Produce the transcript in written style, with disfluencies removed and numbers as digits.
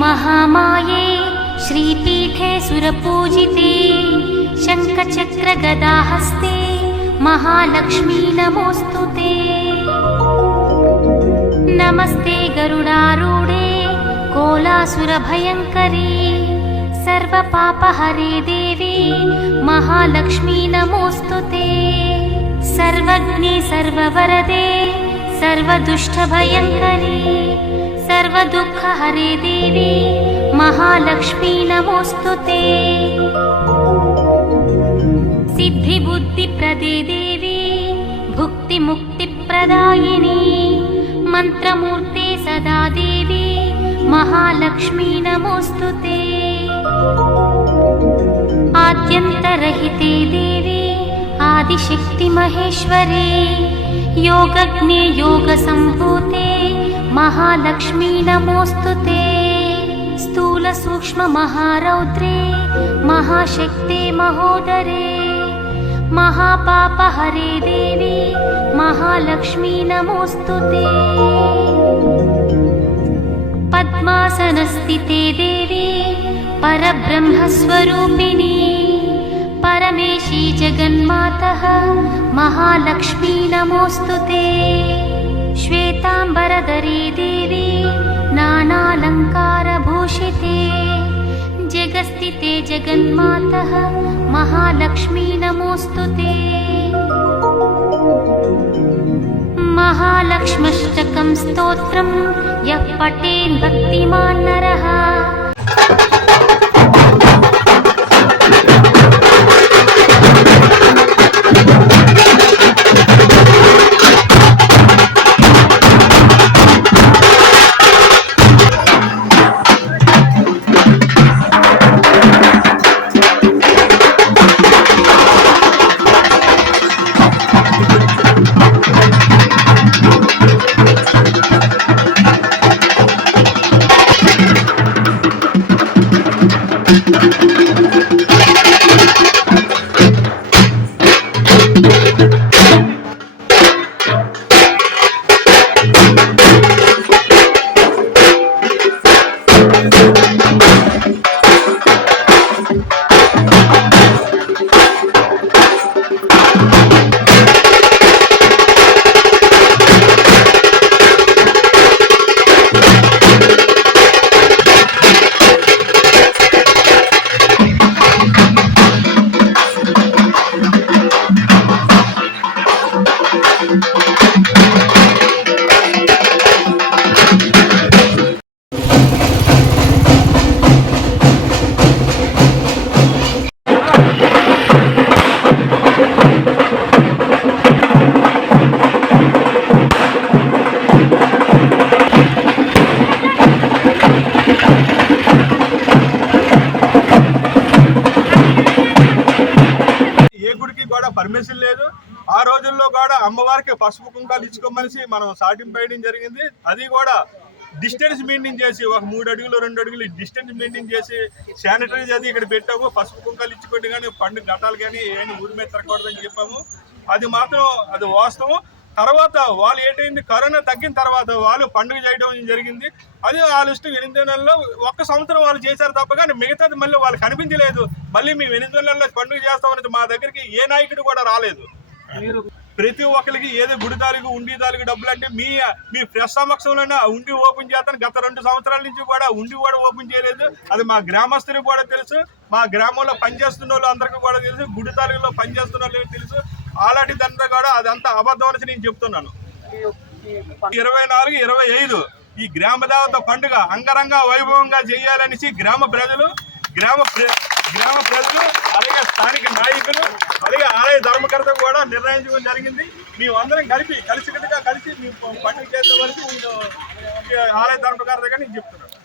महामाये श्रीपीठे सुरपूजिते शङ्खचक्रगदाहस्ते महालक्ष्मी नमोस्तुते। नमस्ते गरुडारूढे कोलासुरभयङ्करी सर्वपापहरे देवी महालक्ष्मी नमोस्तुते। सर्वज्ञे सर्ववरदे सर्वदुष्टभयङ्करी सर्वदुःखहरे देवी महालक्ष्मी नमोस्तुते। सिद्धिबुद्धिप्रदे देवी भुक्तिमुक्तिप्रदायिनी मंत्रमूर्ते सदा देवी महालक्ष्मी नमोस्तुते। आद्यन्तरहिते देवी आदिशक्ति महेश्वरी योगज्ञे योगसम्भूते महालक्ष्मी नमोस्तुते। स्थूल सूक्ष्म महारौद्रे महाशक्ते महोदरे महापापहरे देवी महालक्ष्मी नमोस्तुते। पद्मासनस्थिते देवी परब्रह्मस्वरूपिणी परमेशी जगन्मातः महालक्ष्मी नमोस्तुते। श्वेतांबरधरे देवी नानालंकारभूषिते जगस्थिते जगन्मातः महालक्ष्मी नमोस्तुते। महालक्ष्म्यष्टकं स्तोत्रं यः पठेत् भक्तिमान् नरः పర్మిషన్ లేదు. ఆ రోజుల్లో కూడా అమ్మవారికి పసుపు కుంకాలు ఇచ్చుకోమనిసి మనం సాటింపు వేయడం జరిగింది. అది కూడా డిస్టెన్స్ మెయింటైన్ చేసి ఒక 3 అడుగులు 2 అడుగులు డిస్టెన్స్ మెయింటైన్ చేసి శానిటైజ్ అది ఇక్కడ పెట్టాము. పసుపు కుంకాలు ఇచ్చుకోండి కానీ పండుగ ఘటాలు కానీ ఏమి ఊరి మీద తిరగకూడదని చెప్పాము. అది మాత్రం అది వాస్తవం. తర్వాత వాళ్ళు ఏంటైంది కరోనా తగ్గిన తర్వాత వాళ్ళు పండుగ చేయడం జరిగింది. అది వాళ్ళ ఇష్టం. 8 నెలల్లో 1 సంవత్సరం వాళ్ళు చేశారు తప్ప కానీ మిగతాది మళ్ళీ వాళ్ళు కనిపించలేదు. మళ్ళీ మేము 8 నెలల్లో పండుగ చేస్తామనేది మా దగ్గరికి ఏ నాయకుడు కూడా రాలేదు. ప్రతి ఒక్కరికి ఏదో గుడిదాలికి ఉండిదాలికి డబ్బులు అంటే మీ ప్రెస్ సమక్షంలోనే ఉండి ఓపెన్ చేస్తాను. గత 2 సంవత్సరాల నుంచి కూడా ఉండి కూడా ఓపెన్ చేయలేదు. అది మా గ్రామస్తులకు కూడా తెలుసు, మా గ్రామంలో పనిచేస్తున్న వాళ్ళు అందరికీ కూడా తెలుసు, గుడిదాలిలో పనిచేస్తున్న వాళ్ళకి తెలుసు. అలాంటిదంతా కూడా అదంతా అబద్ధం అని నేను చెప్తున్నాను. 24, 25 ఈ గ్రామ దేవత పండుగ అంగరంగ వైభవంగా చేయాలనేసి గ్రామ ప్రజలు అలాగే స్థానిక నాయకులు అలాగే ఆలయ ధర్మకర్త కూడా నిర్ణయించడం జరిగింది. మేమందరం కలిసికట్టుగా కలిసి మేము పండుగ చేసే వరకు నేను ఆలయ ధర్మకర్తగా నేను చెప్తున్నాను.